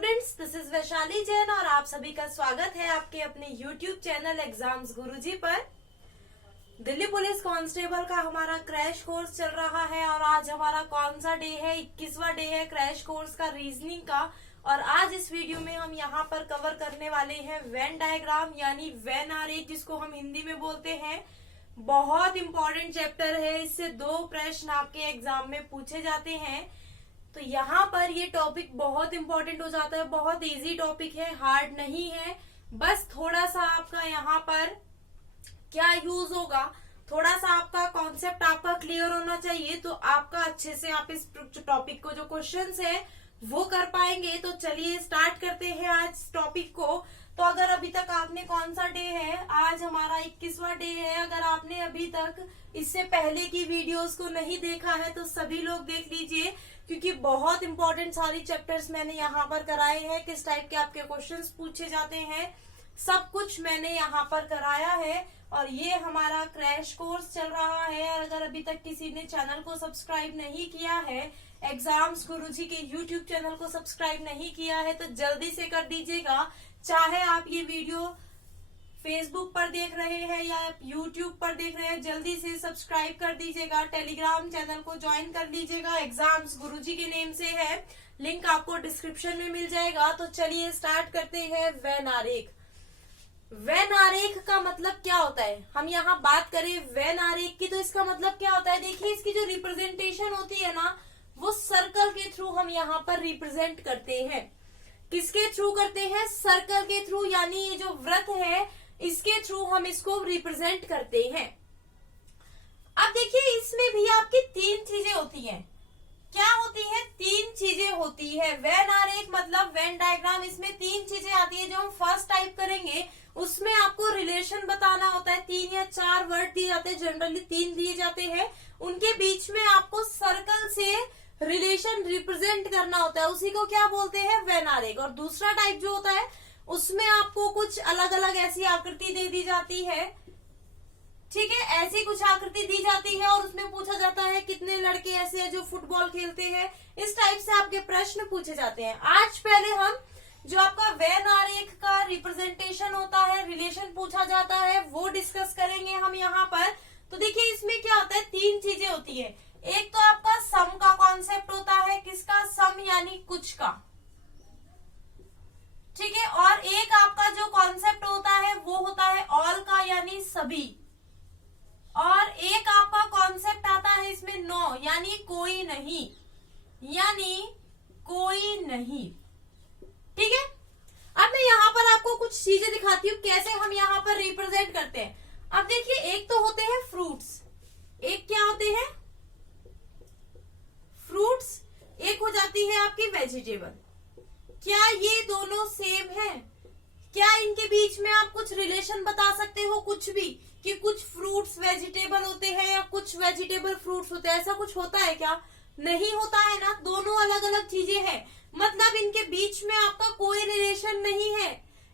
Students, this is Vaishali Jain और आप सभी का स्वागत है आपके अपने यूट्यूब चैनल एग्जाम्स गुरुजी पर। दिल्ली पुलिस कांस्टेबल का हमारा क्रैश कोर्स चल रहा है और आज हमारा कौन सा डे है? 21वां डे है क्रैश कोर्स का रीजनिंग का। और आज इस वीडियो में हम यहाँ पर कवर करने वाले हैं वेन डायग्राम यानी वेन आरेख, जिसको हम हिंदी में बोलते हैं। बहुत इंपॉर्टेंट चैप्टर है, इससे 2 प्रश्न आपके एग्जाम में पूछे जाते हैं। तो यहाँ पर ये टॉपिक बहुत इंपॉर्टेंट हो जाता है, बहुत इजी टॉपिक है, हार्ड नहीं है। बस थोड़ा सा आपका यहाँ पर क्या यूज होगा, थोड़ा सा आपका कॉन्सेप्ट आपका क्लियर होना चाहिए, तो आपका अच्छे से आप इस टॉपिक को जो क्वेश्चंस है वो कर पाएंगे। तो चलिए स्टार्ट करते हैं आज टॉपिक को। तो अगर अभी तक आपने कौन सा डे है, आज हमारा 21वां डे है। अगर आपने अभी तक इससे पहले की वीडियोस को नहीं देखा है तो सभी लोग देख लीजिए, क्योंकि बहुत इंपॉर्टेंट सारी चैप्टर्स मैंने यहाँ पर कराए हैं। किस टाइप के आपके क्वेश्चंस पूछे जाते हैं सब कुछ मैंने यहाँ पर कराया है। और ये हमारा क्रैश कोर्स चल रहा है। और अगर अभी तक किसी ने चैनल को सब्सक्राइब नहीं किया है, एग्जाम्स गुरुजी के यूट्यूब चैनल को सब्सक्राइब नहीं किया है, तो जल्दी से कर दीजिएगा। चाहे आप ये वीडियो फेसबुक पर देख रहे हैं या आप यूट्यूब पर देख रहे हैं, जल्दी से सब्सक्राइब कर दीजिएगा। टेलीग्राम चैनल को ज्वाइन कर लीजिएगा, एग्जाम्स गुरुजी के नेम से है, लिंक आपको डिस्क्रिप्शन में मिल जाएगा। तो चलिए स्टार्ट करते हैं वेन आरेख। वेन आरेख का मतलब क्या होता है? हम यहाँ बात करें वेन आरेख की, तो इसका मतलब क्या होता है? देखिए, इसकी जो रिप्रेजेंटेशन होती है ना, वो सर्कल के थ्रू हम यहाँ पर रिप्रेजेंट करते हैं। किसके थ्रू करते हैं? सर्कल के थ्रू, यानी ये जो वृत्त है इसके थ्रू हम इसको रिप्रेजेंट करते हैं। अब देखिए, इसमें भी आपकी 3 चीजें होती हैं। क्या होती है? 3 चीजें होती है। वेन आरेख मतलब वेन डायग्राम, इसमें 3 चीजें आती है। जो हम फर्स्ट टाइप करेंगे उसमें आपको रिलेशन बताना होता है। 3 या 4 वर्ड दिए जाते हैं, जनरली 3 दिए जाते हैं। उनके बीच में आपको सर्कल से रिलेशन रिप्रेजेंट करना होता है, उसी को क्या बोलते हैं? वेन आरेख। और दूसरा टाइप जो होता है उसमें आपको कुछ अलग अलग ऐसी आकृति दे दी जाती है, ठीक है, ऐसी कुछ आकृति दी जाती है और उसमें पूछा जाता है कितने लड़के ऐसे हैं जो फुटबॉल खेलते हैं। इस टाइप से आपके प्रश्न पूछे जाते हैं। आज पहले हम जो आपका वेन आरेख का रिप्रेजेंटेशन होता है, रिलेशन पूछा जाता है, वो डिस्कस करेंगे हम यहाँ पर। तो देखिए, इसमें क्या होता है? 3 चीजें होती है। एक तो आपका सम का कॉन्सेप्ट होता है, किसका? सम यानी कुछ का, ठीक है। और एक आपका जो कॉन्सेप्ट होता है वो होता है ऑल का, यानी सभी। और एक आपका कॉन्सेप्ट आता है इसमें नो, यानी कोई नहीं, यानी कोई नहीं, ठीक है। अब मैं यहाँ पर आपको कुछ चीजें दिखाती हूँ कैसे हम यहाँ पर रिप्रेजेंट करते हैं। अब देखिए, एक तो होते हैं फ्रूट्स, एक क्या होते हैं? फ्रूट्स। एक हो जाती है आपकी वेजिटेबल। क्या ये दोनों सेम है? क्या इनके बीच में आप कुछ रिलेशन बता सकते हो? कुछ भी, कि कुछ फ्रूट्स वेजिटेबल होते हैं या कुछ वेजिटेबल फ्रूट्स होते हैं, ऐसा कुछ होता है क्या? नहीं होता है ना, दोनों अलग अलग चीजें हैं। मतलब इनके बीच में आपका कोई रिलेशन नहीं है,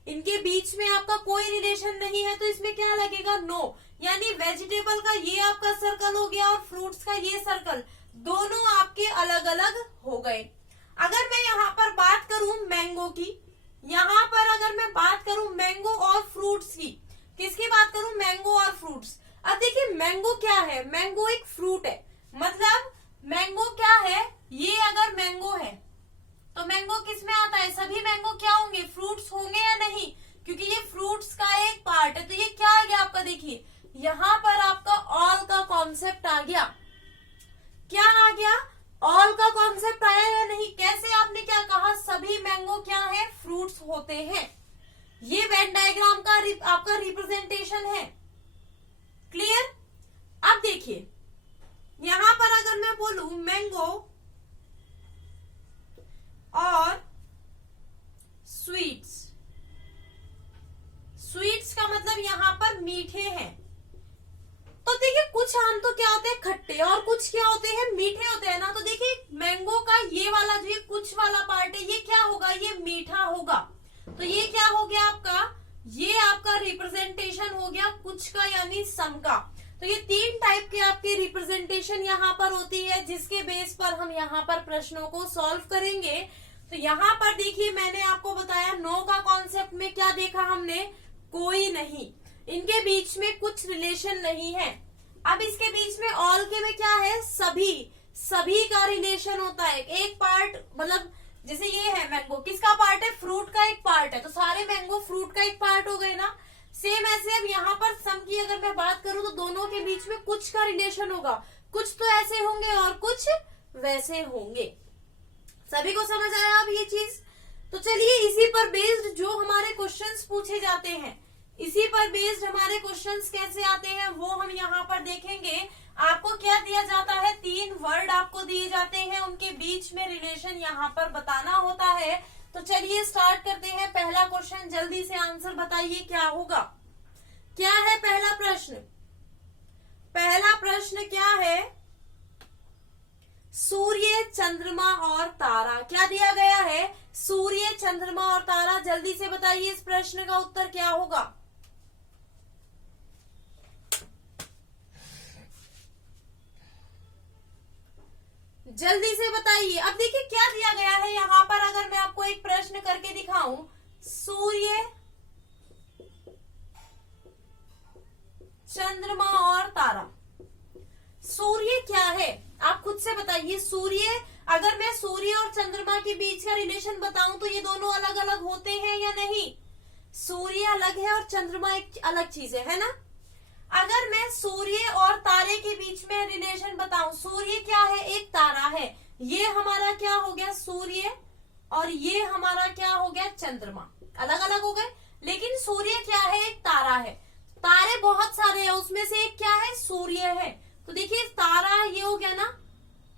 इनके बीच में आपका कोई रिलेशन नहीं है, तो इसमें क्या लगेगा? नो। यानी वेजिटेबल का ये आपका सर्कल हो गया और फ्रूट्स का ये सर्कल, दोनों आपके अलग अलग हो गए। अगर मैं यहाँ पर बात करूं मैंगो की, यहाँ पर अगर मैं बात करूं मैंगो और फ्रूट्स की, किसकी बात करूं? मैंगो और फ्रूट्स। अब देखिए, मैंगो क्या है? मैंगो एक फ्रूट है। मतलब मैंगो क्या है? ये अगर मैंगो है तो मैंगो किस में आता है? सभी मैंगो क्या होंगे? फ्रूट्स होंगे या नहीं? क्योंकि ये फ्रूट्स का एक पार्ट है। तो ये क्या आ गया आपका? देखिए, यहाँ पर आपका ऑल का कॉन्सेप्ट आ गया। क्या आ गया? ऑल का कॉन्सेप्ट आया या नहीं? कैसे? आपने क्या कहा? सभी मैंगो क्या है? फ्रूट्स होते हैं। ये वेन डायग्राम का आपका रिप्रेजेंटेशन है। क्लियर? अब देखिए, यहां पर अगर मैं बोलूं मैंगो और स्वीट्स, स्वीट्स का मतलब यहां पर मीठे हैं। तो देखिए, कुछ आम तो क्या होते हैं? खट्टे, और कुछ क्या होते हैं? मीठे होते हैं ना। तो देखिए, मैंगो का ये वाला जो ये कुछ वाला पार्ट है, ये क्या होगा? ये मीठा होगा। तो ये क्या हो गया आपका? ये आपका रिप्रेजेंटेशन हो गया कुछ का, यानी सम का। तो ये 3 टाइप के आपके रिप्रेजेंटेशन यहाँ पर होती है, जिसके बेस पर हम यहाँ पर प्रश्नों को सॉल्व करेंगे। तो यहाँ पर देखिए मैंने आपको बताया नो का कॉन्सेप्ट में क्या देखा हमने, कोई नहीं, इनके बीच में कुछ रिलेशन नहीं है। अब इसके बीच में ऑल के में क्या है, सभी, सभी का रिलेशन होता है। एक पार्ट मतलब जैसे ये है मैंगो, किसका पार्ट है, फ्रूट का एक पार्ट है, तो सारे मैंगो फ्रूट का एक पार्ट हो गए ना। सेम ऐसे अब यहाँ पर सम की अगर मैं बात करूं तो दोनों के बीच में कुछ का रिलेशन होगा, कुछ तो ऐसे होंगे और कुछ वैसे होंगे। सभी को समझ आया अब ये चीज? तो चलिए इसी पर बेस्ड जो हमारे क्वेश्चंस पूछे जाते हैं, इसी पर बेस्ड हमारे क्वेश्चंस कैसे आते हैं वो हम यहाँ पर देखेंगे। आपको क्या दिया जाता है, 3 वर्ड आपको दिए जाते हैं, उनके बीच में रिलेशन यहाँ पर बताना होता है। तो चलिए स्टार्ट करते हैं। पहला क्वेश्चन, जल्दी से आंसर बताइए क्या होगा। क्या है पहला प्रश्न? पहला प्रश्न क्या है, सूर्य, चंद्रमा और तारा। क्या दिया गया है, सूर्य, चंद्रमा और तारा। जल्दी से बताइए इस प्रश्न का उत्तर क्या होगा। जल्दी से बताइए। अब देखिए क्या दिया गया है यहाँ पर, अगर मैं आपको एक प्रश्न करके दिखाऊं, सूर्य, चंद्रमा और तारा। सूर्य क्या है, आप खुद से बताइए। सूर्य, अगर मैं सूर्य और चंद्रमा के बीच का रिलेशन बताऊं तो ये दोनों अलग अलग होते हैं या नहीं? सूर्य अलग है और चंद्रमा एक अलग चीज है ना। अगर मैं सूर्य और तारे के बीच में रिलेशन बताऊं, सूर्य क्या है, एक तारा है, ये हमारा क्या हो गया सूर्य, और ये हमारा क्या हो गया चंद्रमा, अलग अलग हो गए। लेकिन सूर्य क्या है, एक तारा है, तारे बहुत सारे हैं, उसमें से एक क्या है, सूर्य है। तो देखिए तारा ये हो गया ना,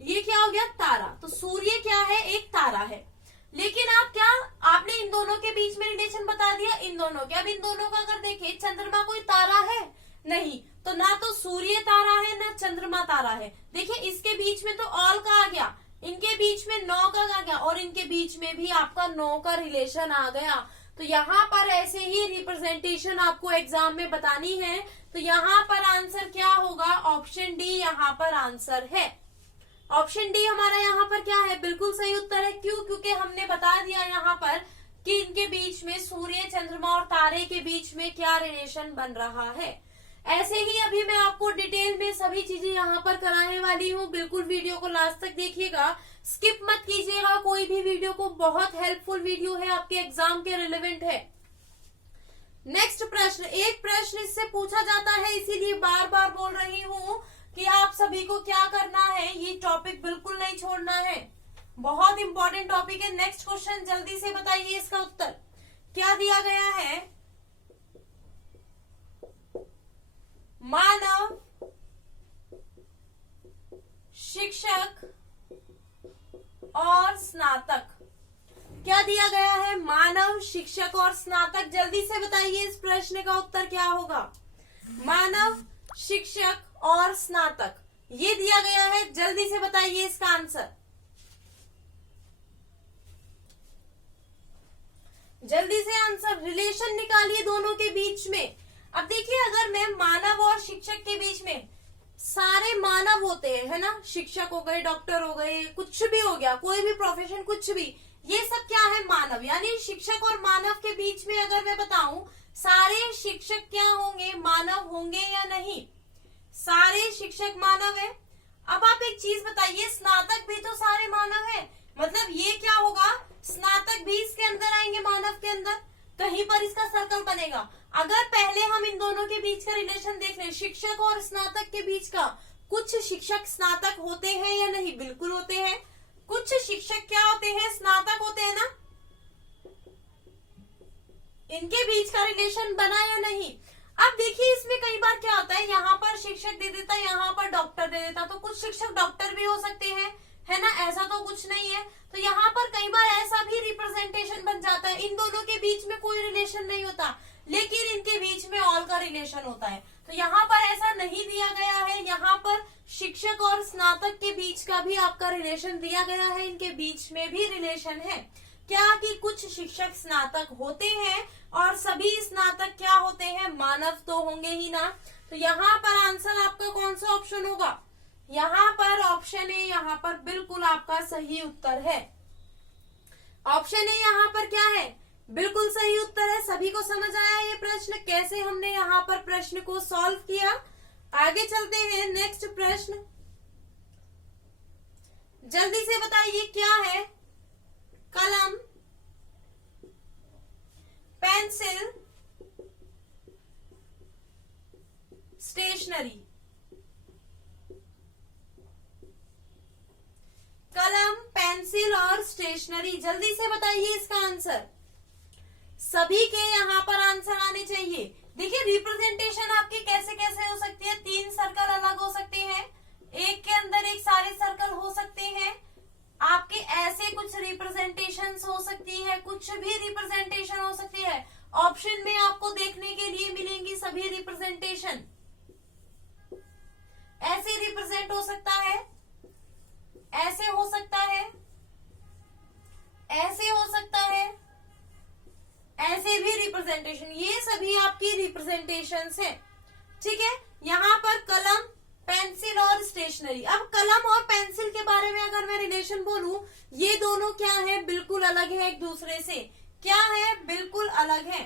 ये क्या हो गया तारा, तो सूर्य क्या है, एक तारा है। लेकिन आप क्या, आपने इन दोनों के बीच में रिलेशन बता दिया, इन दोनों के। अब इन दोनों का अगर देखें, चंद्रमा कोई तारा है नहीं, तो ना तो सूर्य तारा है ना चंद्रमा तारा है। देखिए इसके बीच में तो ऑल का आ गया, इनके बीच में नो का आ गया, और इनके बीच में भी आपका नो का रिलेशन आ गया। तो यहाँ पर ऐसे ही रिप्रेजेंटेशन आपको एग्जाम में बतानी है। तो यहाँ पर आंसर क्या होगा, ऑप्शन डी यहाँ पर आंसर है। ऑप्शन डी हमारा यहाँ पर क्या है, बिल्कुल सही उत्तर है। क्यों? क्योंकि हमने बता दिया यहाँ पर कि इनके बीच में सूर्य, चंद्रमा और तारे के बीच में क्या रिलेशन बन रहा है। ऐसे ही अभी मैं आपको डिटेल में सभी चीजें यहाँ पर कराने वाली हूँ। बिल्कुल वीडियो को लास्ट तक देखिएगा, स्किप मत कीजिएगा कोई भी वीडियो को, बहुत हेल्पफुल वीडियो है, आपके एग्जाम के रिलेवेंट है। नेक्स्ट प्रश्न, एक प्रश्न इससे पूछा जाता है, इसीलिए बार बार बोल रही हूँ कि आप सभी को क्या करना है, ये टॉपिक बिल्कुल नहीं छोड़ना है, बहुत इंपॉर्टेंट टॉपिक है। नेक्स्ट क्वेश्चन जल्दी से बताइए इसका उत्तर क्या दिया गया है। मानव, शिक्षक और स्नातक। क्या दिया गया है, मानव, शिक्षक और स्नातक। जल्दी से बताइए इस प्रश्न का उत्तर क्या होगा। मानव, शिक्षक और स्नातक ये दिया गया है, जल्दी से बताइए इसका आंसर। जल्दी से आंसर, रिलेशन निकालिए दोनों के बीच में। अब देखिए अगर मैं मानव और शिक्षक के बीच में, सारे मानव होते हैं है ना, शिक्षक हो गए, डॉक्टर हो गए, कुछ भी हो गया, कोई भी प्रोफेशन, कुछ भी, ये सब क्या है, मानव। यानी शिक्षक और मानव के बीच में अगर मैं बताऊं, सारे शिक्षक क्या होंगे, मानव होंगे या नहीं, सारे शिक्षक मानव है। अब आप एक चीज बताइए, स्नातक भी तो सारे मानव है, मतलब ये क्या होगा, स्नातक भी इसके अंदर आएंगे, मानव के अंदर, कहीं पर इसका सर्कल बनेगा। अगर पहले हम इन दोनों के बीच का रिलेशन देख लें, शिक्षक और स्नातक के बीच का, कुछ शिक्षक स्नातक होते हैं या नहीं, बिल्कुल होते हैं। कुछ शिक्षक क्या होते हैं, स्नातक होते हैं ना, इनके बीच का रिलेशन बना या नहीं। अब देखिए इसमें कई बार क्या होता है, यहाँ पर शिक्षक दे देता, यहाँ पर डॉक्टर दे देता, तो कुछ शिक्षक डॉक्टर भी हो सकते हैं है ना, ऐसा तो कुछ नहीं है। तो यहाँ पर कई बार ऐसा भी रिप्रेजेंटेशन बन जाता है, इन दोनों के बीच में कोई रिलेशन नहीं होता, लेकिन इनके बीच में ऑल का रिलेशन होता है। तो यहाँ पर ऐसा नहीं दिया गया है, यहाँ पर शिक्षक और स्नातक के बीच का भी आपका रिलेशन दिया गया है, इनके बीच में भी रिलेशन है। क्या कि कुछ शिक्षक स्नातक होते हैं और सभी स्नातक क्या होते हैं, मानव तो होंगे ही ना। तो यहाँ पर आंसर आपका कौन सा ऑप्शन होगा, यहाँ पर ऑप्शन ए यहाँ पर बिल्कुल आपका सही उत्तर है। ऑप्शन ए यहाँ पर क्या है, बिल्कुल सही उत्तर है। सभी को समझ आया ये प्रश्न, कैसे हमने यहाँ पर प्रश्न को सॉल्व किया। आगे चलते हैं, नेक्स्ट प्रश्न जल्दी से बताइए क्या है। कलम, पेंसिल, स्टेशनरी। कलम, पेंसिल और स्टेशनरी, जल्दी से बताइए इसका आंसर। सभी के यहाँ पर आंसर आने चाहिए। देखिए रिप्रेजेंटेशन आपकी कैसे कैसे हो सकती है, 3 सर्कल अलग हो सकते हैं, एक के अंदर एक सारे सर्कल हो सकते हैं, आपके ऐसे कुछ रिप्रेजेंटेशन हो सकती है, कुछ भी रिप्रेजेंटेशन हो सकती है। ऑप्शन में आपको देखने के लिए मिलेंगी सभी रिप्रेजेंटेशन। ऐसे रिप्रेजेंट हो सकता है, ऐसे हो सकता है, ऐसे हो सकता है, ऐसे भी रिप्रेजेंटेशन, ये सभी आपकी रिप्रेजेंटेशंस है। ठीक है, यहाँ पर कलम, पेंसिल और स्टेशनरी। अब कलम और पेंसिल के बारे में अगर मैं रिलेशन बोलूं, ये दोनों क्या है, बिल्कुल अलग है एक दूसरे से। क्या है, बिल्कुल अलग है।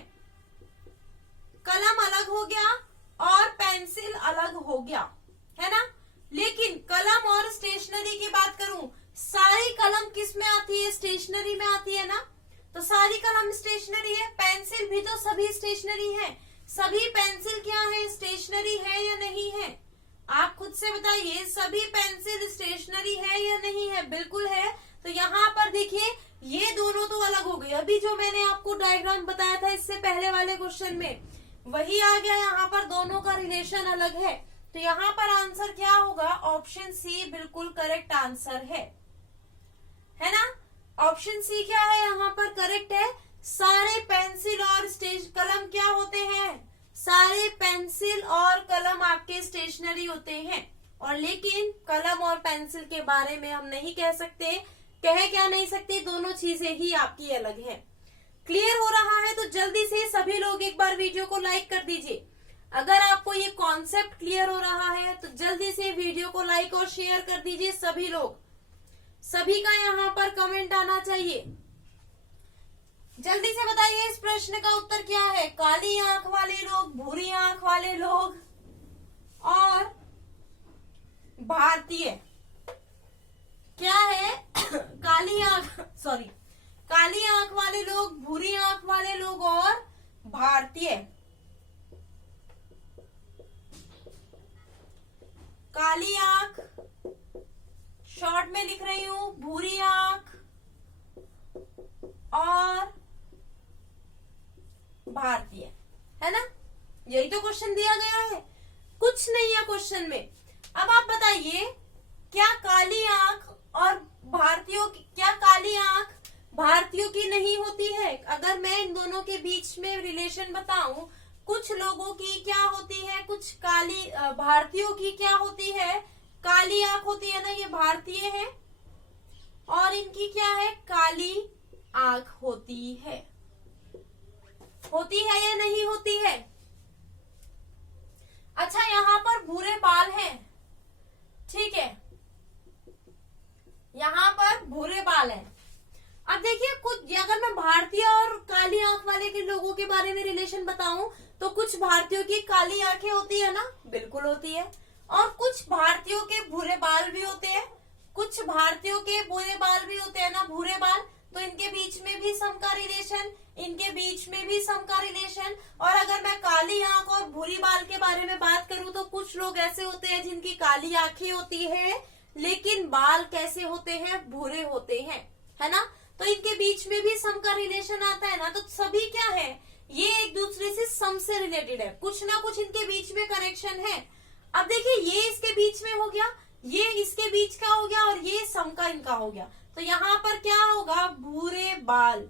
कलम अलग हो गया और पेंसिल अलग हो गया, है ना। लेकिन कलम और स्टेशनरी की बात करूं, सारी कलम किस में आती है, स्टेशनरी में आती है ना। तो सारी कलम स्टेशनरी है, पेंसिल भी तो सभी स्टेशनरी है। सभी पेंसिल क्या है, स्टेशनरी है या नहीं है, आप खुद से बताइए। सभी पेंसिल स्टेशनरी है या नहीं है, बिल्कुल है। तो यहाँ पर देखिए ये दोनों तो अलग हो गए। अभी जो मैंने आपको डायग्राम बताया था इससे पहले वाले क्वेश्चन में, वही आ गया। यहाँ पर दोनों का रिलेशन अलग है। तो यहाँ पर आंसर क्या होगा, ऑप्शन सी बिल्कुल करेक्ट आंसर है ना। ऑप्शन सी क्या है, यहाँ पर करेक्ट है। सारे पेंसिल और कलम क्या होते हैं, सारे पेंसिल और कलम आपके स्टेशनरी होते हैं। और लेकिन कलम और पेंसिल के बारे में हम नहीं कह सकते, कह क्या नहीं सकते, दोनों चीजें ही आपकी अलग है। क्लियर हो रहा है तो जल्दी से सभी लोग एक बार वीडियो को लाइक कर दीजिए। अगर आपको ये कॉन्सेप्ट क्लियर हो रहा है तो जल्दी से वीडियो को लाइक और शेयर कर दीजिए सभी लोग। सभी का यहाँ पर कमेंट आना चाहिए। जल्दी से बताइए इस प्रश्न का उत्तर क्या है। काली आंख वाले लोग, भूरी आंख वाले लोग और भारतीय क्या है काली आंख वाले लोग, भूरी आंख वाले लोग और भारतीय। काली आंख शॉर्ट में लिख रही हूं, भूरी आंख और भारतीय, है ना। यही तो क्वेश्चन दिया गया है, कुछ नहीं है क्वेश्चन में। अब आप बताइए क्या काली आंख और भारतीयों की, क्या काली आंख भारतीयों की नहीं होती है। अगर मैं इन दोनों के बीच में रिलेशन बताऊं, कुछ लोगों की क्या होती है, कुछ काली भारतीयों की क्या होती है, काली आंख होती है ना, ये भारतीय है और इनकी क्या है, काली आंख होती है या नहीं होती है। अच्छा यहाँ पर भूरे बाल हैं, ठीक है, यहाँ पर भूरे बाल हैं। अब देखिए कुछ, अगर मैं भारतीय और काली आंख वाले के लोगों के बारे में रिलेशन बताऊं तो कुछ भारतीयों की काली आंखें होती है ना, बिल्कुल होती है। और कुछ भारतीयों के भूरे बाल भी होते हैं, कुछ भारतीयों के भूरे बाल भी होते हैं ना, भूरे बाल। तो इनके बीच में भी सम का रिलेशन, इनके बीच में भी सम का रिलेशन। और अगर मैं काली आंख और भूरी बाल के बारे में बात करूं तो कुछ लोग ऐसे होते हैं जिनकी काली आंखें होती है लेकिन बाल कैसे होते हैं, भूरे होते हैं, है ना। तो इनके बीच में भी सम का रिलेशन आता है ना। तो सभी क्या है, ये एक दूसरे से सम से रिलेटेड है, कुछ ना कुछ इनके बीच में कनेक्शन है। अब देखिए ये इसके बीच में हो गया, ये इसके बीच का हो गया और ये सम का इनका हो गया। तो यहाँ पर क्या होगा, भूरे बाल,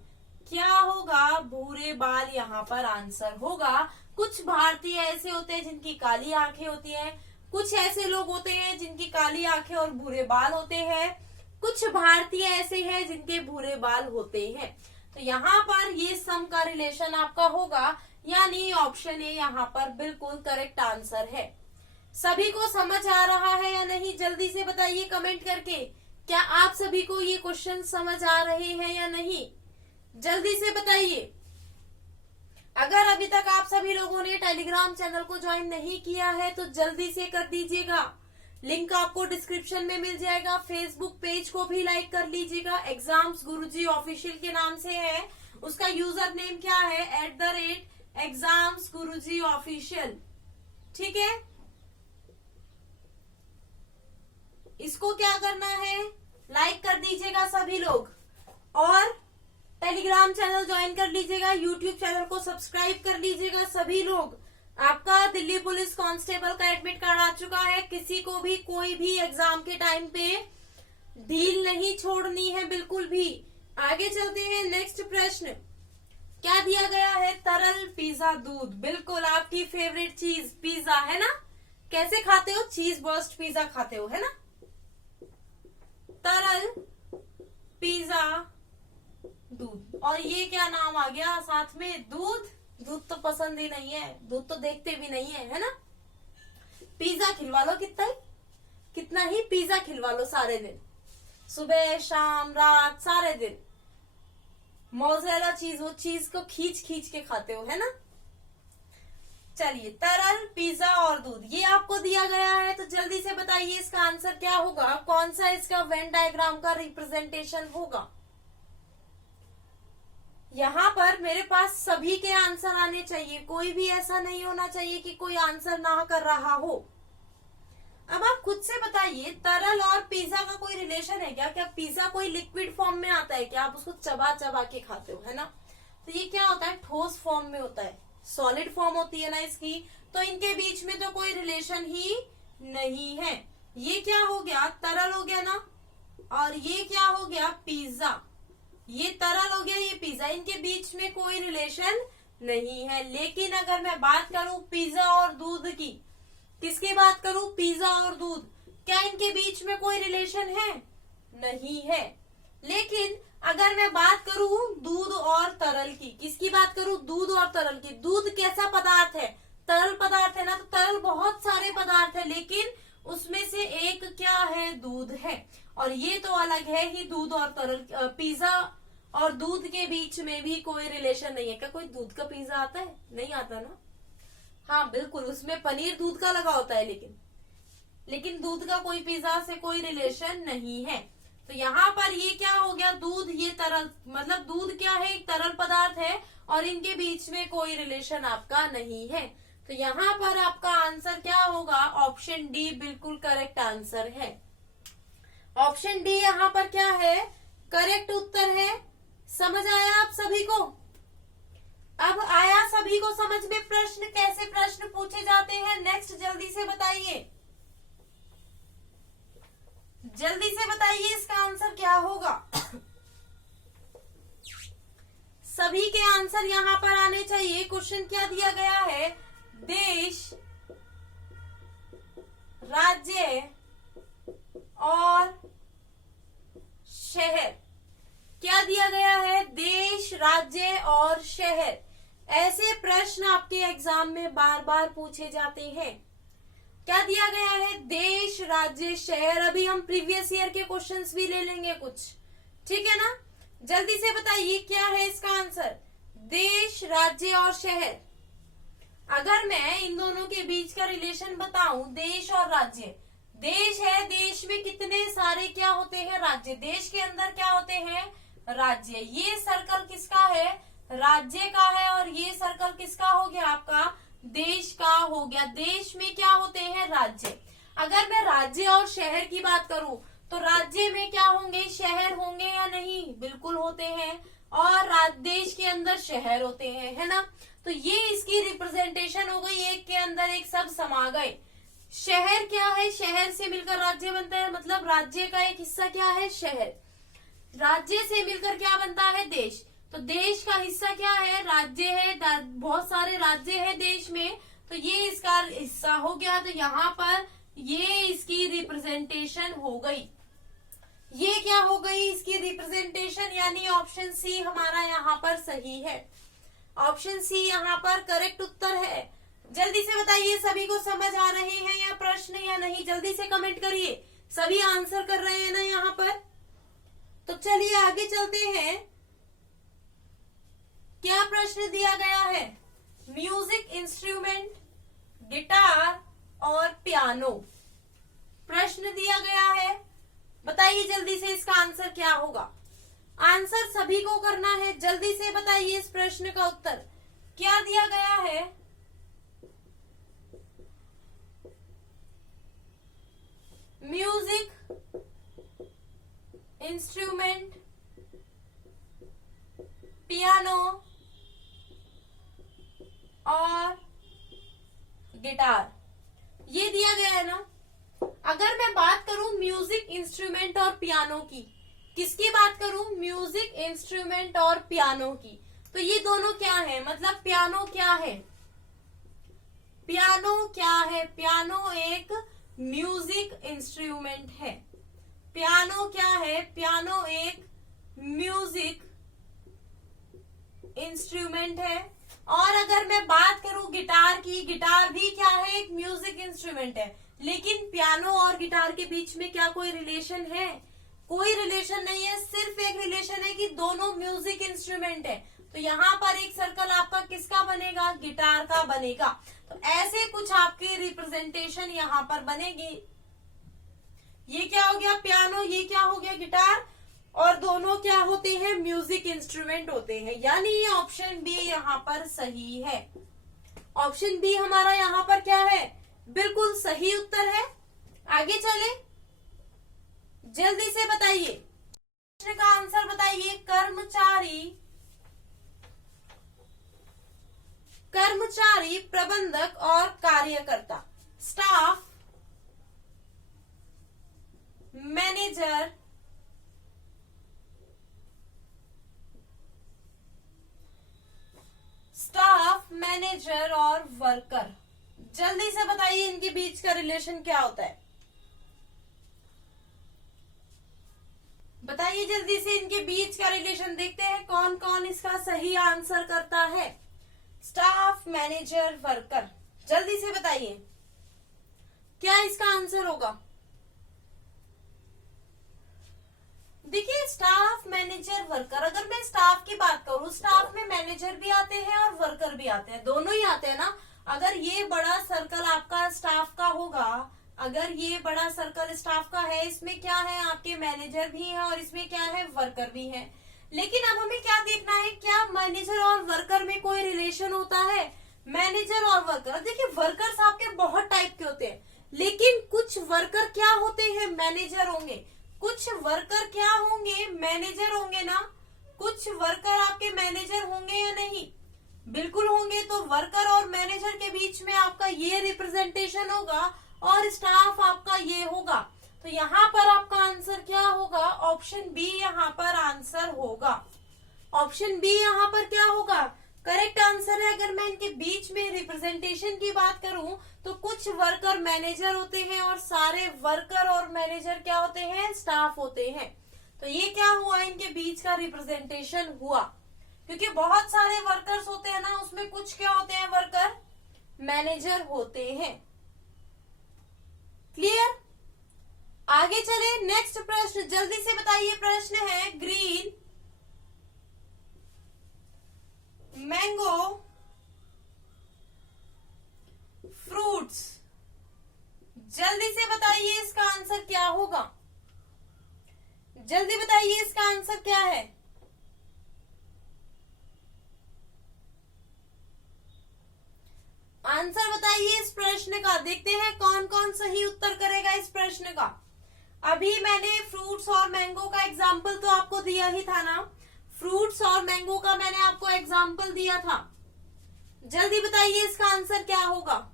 क्या होगा, भूरे बाल यहाँ पर आंसर होगा। कुछ भारतीय ऐसे होते हैं जिनकी काली आंखें होती हैं, कुछ ऐसे लोग होते हैं जिनकी काली आंखें और भूरे बाल होते हैं, कुछ भारतीय ऐसे हैं जिनके भूरे बाल होते हैं। तो यहाँ पर ये सम का रिलेशन आपका होगा, यानी ऑप्शन ए यहाँ पर बिल्कुल करेक्ट आंसर है। सभी को समझ आ रहा है या नहीं, जल्दी से बताइए कमेंट करके। क्या आप सभी को ये क्वेश्चन समझ आ रहे हैं या नहीं। जल्दी से बताइए। अगर अभी तक आप सभी लोगों ने टेलीग्राम चैनल को ज्वाइन नहीं किया है तो जल्दी से कर दीजिएगा, लिंक आपको डिस्क्रिप्शन में मिल जाएगा। फेसबुक पेज को भी लाइक कर लीजिएगा, एग्जाम्स गुरुजी ऑफिशियल के नाम से है, उसका यूजर नेम क्या है @exams guruji official, ठीक है। इसको क्या करना है, लाइक कर दीजिएगा सभी लोग और टेलीग्राम चैनल ज्वाइन कर लीजिएगा, यूट्यूब चैनल को सब्सक्राइब कर लीजिएगा सभी लोग। आपका दिल्ली पुलिस कांस्टेबल का एडमिट कार्ड आ चुका है, किसी को भी कोई भी एग्जाम के टाइम पे ढील नहीं छोड़नी है बिल्कुल भी। आगे चलते हैं, नेक्स्ट प्रश्न क्या दिया गया है, तरल पिज्जा दूध। बिल्कुल आपकी फेवरेट चीज पिज्जा है ना, कैसे खाते हो, चीज बर्स्ट पिज्जा खाते हो है ना। तरल पिज्जा दूध, और ये क्या नाम आ गया साथ में, दूध। दूध तो पसंद ही नहीं है, दूध तो देखते भी नहीं है ना। पिज्जा खिलवा लो, कितना ही पिज्जा खिलवा लो सारे दिन, सुबह शाम रात सारे दिन। मोज़रेला चीज, वो चीज को खींच खींच के खाते हो है ना। चलिए, तरल पिज्जा और दूध ये आपको दिया गया है, तो जल्दी से बताइए इसका आंसर क्या होगा, कौन सा इसका वेन डायग्राम का रिप्रेजेंटेशन होगा। यहाँ पर मेरे पास सभी के आंसर आने चाहिए, कोई भी ऐसा नहीं होना चाहिए कि कोई आंसर ना कर रहा हो। अब आप खुद से बताइए, तरल और पिज्जा का कोई रिलेशन है क्या? क्या पिज्जा कोई लिक्विड फॉर्म में आता है क्या? आप उसको चबा चबा के खाते हो है ना। तो ये क्या होता है, ठोस फॉर्म में होता है, सॉलिड फॉर्म होती है ना इसकी, तो इनके बीच में तो कोई रिलेशन ही नहीं है। ये क्या हो गया, तरल हो गया ना, और ये क्या हो गया, पिज्जा। ये तरल हो गया, ये पिज्जा, इनके बीच में कोई रिलेशन नहीं है। लेकिन अगर मैं बात करूं पिज्जा और दूध की, किसकी बात करूं, पिज्जा और दूध, क्या इनके बीच में कोई रिलेशन है? नहीं है। लेकिन अगर मैं बात करूं दूध और तरल की, किसकी बात करूं, दूध और तरल की। दूध कैसा पदार्थ है, तरल पदार्थ है ना, तो तरल बहुत सारे पदार्थ है, लेकिन उसमें से एक क्या है, दूध है। और ये तो अलग है ही, दूध और तरल। पिज्जा और दूध के बीच में भी कोई रिलेशन नहीं है। क्या कोई दूध का पिज्जा आता है? नहीं आता ना। हाँ बिल्कुल, उसमें पनीर दूध का लगा होता है, लेकिन दूध का कोई पिज्जा से कोई रिलेशन नहीं है। तो यहाँ पर ये क्या हो गया, दूध, ये तरल, मतलब दूध क्या है, एक तरल पदार्थ है और इनके बीच में कोई रिलेशन आपका नहीं है। तो यहाँ पर आपका आंसर क्या होगा, ऑप्शन डी बिल्कुल करेक्ट आंसर है। ऑप्शन डी यहाँ पर क्या है, करेक्ट उत्तर है। समझ आया आप सभी को? अब आया सभी को समझ में प्रश्न, कैसे प्रश्न पूछे जाते हैं। नेक्स्ट जल्दी से बताइए, जल्दी से बताइए इसका आंसर क्या होगा। सभी के आंसर यहाँ पर आने चाहिए। क्वेश्चन क्या दिया गया है, देश, राज्य और शहर। क्या दिया गया है, देश, राज्य और शहर। ऐसे प्रश्न आपके एग्जाम में बार बार पूछे जाते हैं। क्या दिया गया है, देश, राज्य, शहर। अभी हम प्रीवियस ईयर के क्वेश्चंस भी ले लेंगे कुछ, ठीक है ना। जल्दी से बताइए क्या है इसका आंसर, देश, राज्य और शहर। अगर मैं इन दोनों के बीच का रिलेशन बताऊं, देश और राज्य, देश है, देश में कितने सारे क्या होते हैं, राज्य। देश के अंदर क्या होते हैं, राज्य। ये सर्कल किसका है, राज्य का है, और ये सर्कल किसका हो गया, आपका देश का हो गया। देश में क्या होते हैं, राज्य। अगर मैं राज्य और शहर की बात करूं तो राज्य में क्या होंगे, शहर होंगे या नहीं, बिल्कुल होते हैं। और देश के अंदर शहर होते हैं, है ना। तो ये इसकी रिप्रेजेंटेशन हो गई, एक के अंदर एक सब समा गए। शहर क्या है, शहर से मिलकर राज्य बनता है, मतलब राज्य का एक हिस्सा क्या है, शहर। राज्य से मिलकर क्या बनता है, देश। तो देश का हिस्सा क्या है, राज्य है, बहुत सारे राज्य है देश में, तो ये इसका हिस्सा हो गया। तो यहाँ पर ये इसकी रिप्रेजेंटेशन हो गई। ये क्या हो गई, इसकी रिप्रेजेंटेशन, यानी ऑप्शन सी हमारा यहाँ पर सही है। ऑप्शन सी यहाँ पर करेक्ट उत्तर है। जल्दी से बताइए, सभी को समझ आ रहे हैं या प्रश्न या नहीं, जल्दी से कमेंट करिए। सभी आंसर कर रहे हैं ना यहाँ पर। तो चलिए आगे चलते हैं। प्रश्न दिया गया है म्यूजिक इंस्ट्रूमेंट, गिटार और पियानो। प्रश्न दिया गया है, बताइए जल्दी से इसका आंसर क्या होगा। आंसर सभी को करना है, जल्दी से बताइए इस प्रश्न का उत्तर क्या दिया गया है। म्यूजिक इंस्ट्रूमेंट, पियानो और गिटार, ये दिया गया है ना। अगर मैं बात करूं म्यूजिक इंस्ट्रूमेंट और पियानो की, किसकी बात करूं, म्यूजिक इंस्ट्रूमेंट और पियानो की, तो ये दोनों क्या है, मतलब पियानो क्या है, पियानो क्या है, पियानो एक म्यूजिक इंस्ट्रूमेंट है। पियानो क्या है, पियानो एक म्यूजिक इंस्ट्रूमेंट है। और अगर मैं बात करूं गिटार की, गिटार भी क्या है, एक म्यूजिक इंस्ट्रूमेंट है। लेकिन पियानो और गिटार के बीच में क्या कोई रिलेशन है, कोई रिलेशन नहीं है, सिर्फ एक रिलेशन है कि दोनों म्यूजिक इंस्ट्रूमेंट है। तो यहाँ पर एक सर्कल आपका किसका बनेगा, गिटार का बनेगा। तो ऐसे कुछ आपकी रिप्रेजेंटेशन यहाँ पर बनेगी। ये क्या हो गया, पियानो, ये क्या हो गया, गिटार, और दोनों क्या होते हैं, म्यूजिक इंस्ट्रूमेंट होते हैं। यानी ये ऑप्शन बी यहाँ पर सही है। ऑप्शन बी हमारा यहाँ पर क्या है, बिल्कुल सही उत्तर है। आगे चले, जल्दी से बताइए प्रश्न का आंसर बताइए। कर्मचारी, कर्मचारी, प्रबंधक और कार्यकर्ता, स्टाफ, मैनेजर, स्टाफ, मैनेजर और वर्कर, जल्दी से बताइए इनके बीच का रिलेशन क्या होता है। बताइए जल्दी से इनके बीच का रिलेशन, देखते हैं कौन कौन इसका सही आंसर करता है। स्टाफ, मैनेजर, वर्कर, जल्दी से बताइए क्या इसका आंसर होगा। देखिए स्टाफ, मैनेजर, वर्कर, अगर मैं स्टाफ की बात करूं, स्टाफ में मैनेजर भी आते हैं और वर्कर भी आते हैं, दोनों ही आते हैं ना। अगर ये बड़ा सर्कल आपका स्टाफ का होगा, अगर ये बड़ा सर्कल स्टाफ का है, इसमें क्या है, आपके मैनेजर भी है और इसमें क्या है, वर्कर भी है। लेकिन अब हमें क्या देखना है, क्या मैनेजर और वर्कर में कोई रिलेशन होता है, मैनेजर और वर्कर। देखिए वर्कर्स आपके बहुत टाइप के होते हैं, लेकिन कुछ वर्कर क्या होते हैं, मैनेजर होंगे, कुछ वर्कर क्या होंगे, मैनेजर होंगे ना। कुछ वर्कर आपके मैनेजर होंगे या नहीं, बिल्कुल होंगे। तो वर्कर और मैनेजर के बीच में आपका ये रिप्रेजेंटेशन होगा और स्टाफ आपका ये होगा। तो यहाँ पर आपका आंसर क्या होगा, ऑप्शन बी यहाँ पर आंसर होगा। ऑप्शन बी यहाँ पर क्या होगा, करेक्ट आंसर है। अगर मैं इनके बीच में रिप्रेजेंटेशन की बात करूं तो कुछ वर्कर मैनेजर होते हैं और सारे वर्कर और मैनेजर क्या होते हैं, स्टाफ होते हैं। तो ये क्या हुआ, इनके बीच का रिप्रेजेंटेशन हुआ। क्योंकि बहुत सारे वर्कर्स होते हैं ना, उसमें कुछ क्या होते हैं, वर्कर, मैनेजर होते हैं। क्लियर, आगे चले, नेक्स्ट प्रश्न जल्दी से बताइए। प्रश्न है ग्रीन, मैंगो, फ्रूट्स, जल्दी से बताइए इसका आंसर क्या होगा। जल्दी बताइए इसका आंसर क्या है। आंसर बताइए इस प्रश्न का, देखते हैं कौन कौन सही उत्तर करेगा इस प्रश्न का। अभी मैंने फ्रूट्स और मैंगो का एग्जाम्पल तो आपको दिया ही था ना, फ्रूट्स और मैंगो का मैंने आपको एग्जाम्पल दिया था। जल्दी बताइए इसका आंसर क्या होगा।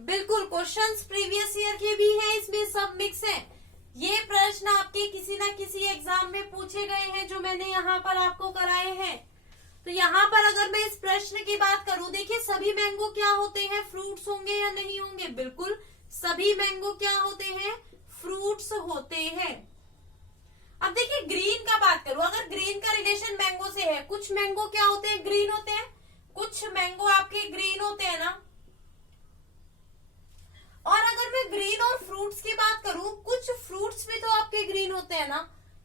बिल्कुल, क्वेश्चंस प्रीवियस ईयर के भी हैं, इसमें सब मिक्स है। ये प्रश्न आपके किसी ना किसी एग्जाम में पूछे गए हैं जो मैंने यहाँ पर आपको कराए हैं। तो यहाँ पर अगर मैं इस प्रश्न की बात करूं, देखिए सभी मैंगो क्या होते हैं, फ्रूट्स होंगे या नहीं होंगे, बिल्कुल सभी मैंगो क्या होते हैं, फ्रूट्स होते हैं। अब देखिए ग्रीन का बात करूं, अगर ग्रीन का रिलेशन मैंगो से है, कुछ मैंगो क्या होते हैं, ग्रीन होते हैं, कुछ मैंगो आपके ग्रीन होते हैं ना। और अगर मैं ग्रीन और फ्रूट्स की बात करूं, कुछ फ्रूट्स भी तो आपके ग्रीन होते हैं ना।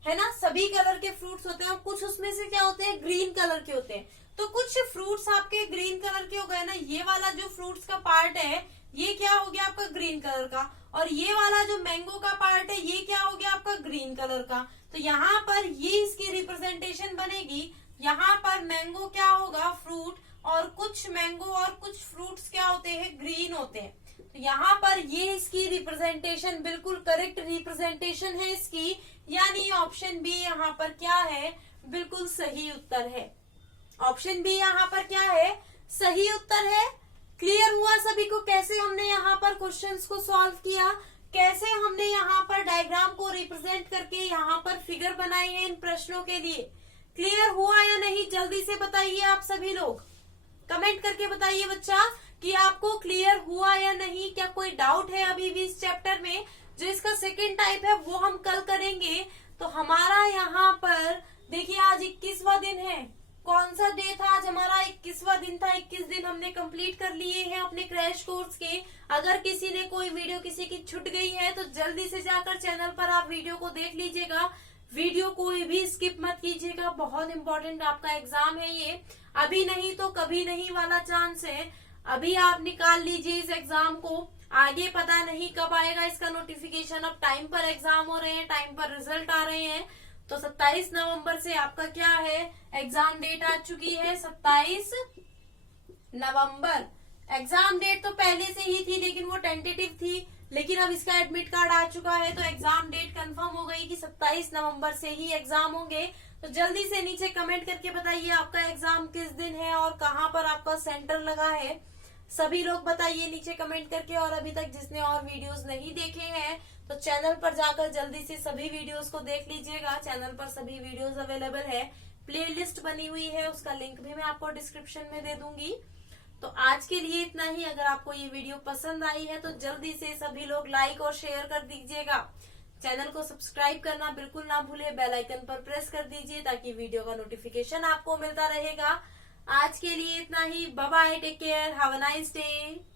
है ना, सभी कलर के फ्रूट्स होते हैं और कुछ उसमें से क्या होते हैं, ग्रीन कलर के होते हैं। तो कुछ फ्रूट्स आपके ग्रीन कलर के हो गए ना, ये वाला जो फ्रूट्स का पार्ट है ये क्या हो गया आपका ग्रीन कलर का, और ये वाला जो मैंगो का पार्ट है ये क्या हो गया आपका ग्रीन कलर का। तो यहाँ पर ये इसकी रिप्रेजेंटेशन बनेगी, यहाँ पर मैंगो क्या होगा फ्रूट, और कुछ मैंगो और कुछ फ्रूट्स क्या होते हैं, ग्रीन होते हैं। तो यहाँ पर ये इसकी रिप्रेजेंटेशन बिल्कुल करेक्ट रिप्रेजेंटेशन है इसकी, यानी ऑप्शन बी यहाँ पर क्या है, बिल्कुल सही उत्तर है। ऑप्शन बी यहाँ पर क्या है, सही उत्तर है। क्लियर हुआ सभी को कैसे हमने यहाँ पर क्वेश्चंस को सॉल्व किया, कैसे हमने यहाँ पर डायग्राम को रिप्रेजेंट करके यहाँ पर फिगर बनाए हैं इन प्रश्नों के लिए। क्लियर हुआ या नहीं, जल्दी से बताइए आप सभी लोग, कमेंट करके बताइए बच्चा कि आपको क्लियर हुआ या नहीं। क्या कोई डाउट है अभी भी इस चैप्टर में? जो इसका सेकेंड टाइप है वो हम कल करेंगे। तो हमारा यहाँ पर देखिए आज 21वां दिन है, कौन सा डे था आज हमारा, 21वां दिन था। 21 दिन हमने कंप्लीट कर लिए हैं अपने क्रैश कोर्स के। अगर किसी ने कोई वीडियो किसी की छूट गई है तो जल्दी से जाकर चैनल पर आप वीडियो को देख लीजिएगा, वीडियो कोई भी स्किप मत कीजिएगा, बहुत इंपॉर्टेंट आपका एग्जाम है ये। अभी नहीं तो कभी नहीं वाला चांस है, अभी आप निकाल लीजिए इस एग्जाम को, आगे पता नहीं कब आएगा इसका नोटिफिकेशन। अब टाइम पर एग्जाम हो रहे हैं, टाइम पर रिजल्ट आ रहे हैं। तो 27 नवंबर से आपका क्या है, एग्जाम डेट आ चुकी है 27 नवंबर। एग्जाम डेट तो पहले से ही थी लेकिन वो टेंटेटिव थी, लेकिन अब इसका एडमिट कार्ड आ चुका है तो एग्जाम डेट कंफर्म हो गई कि 27 नवंबर से ही एग्जाम होंगे। तो जल्दी से नीचे कमेंट करके बताइए आपका एग्जाम किस दिन है और कहाँ पर आपका सेंटर लगा है। सभी लोग बताइए नीचे कमेंट करके। और अभी तक जिसने और वीडियोस नहीं देखे हैं तो चैनल पर जाकर जल्दी से सभी वीडियोस को देख लीजिएगा। चैनल पर सभी वीडियोस अवेलेबल है, प्लेलिस्ट बनी हुई है, उसका लिंक भी मैं आपको डिस्क्रिप्शन में दे दूंगी। तो आज के लिए इतना ही। अगर आपको ये वीडियो पसंद आई है तो जल्दी से सभी लोग लाइक और शेयर कर दीजिएगा। चैनल को सब्सक्राइब करना बिल्कुल ना भूले, बेल आइकन पर प्रेस कर दीजिए ताकि वीडियो का नोटिफिकेशन आपको मिलता रहेगा। आज के लिए इतना ही, bye bye, take care, have a nice day.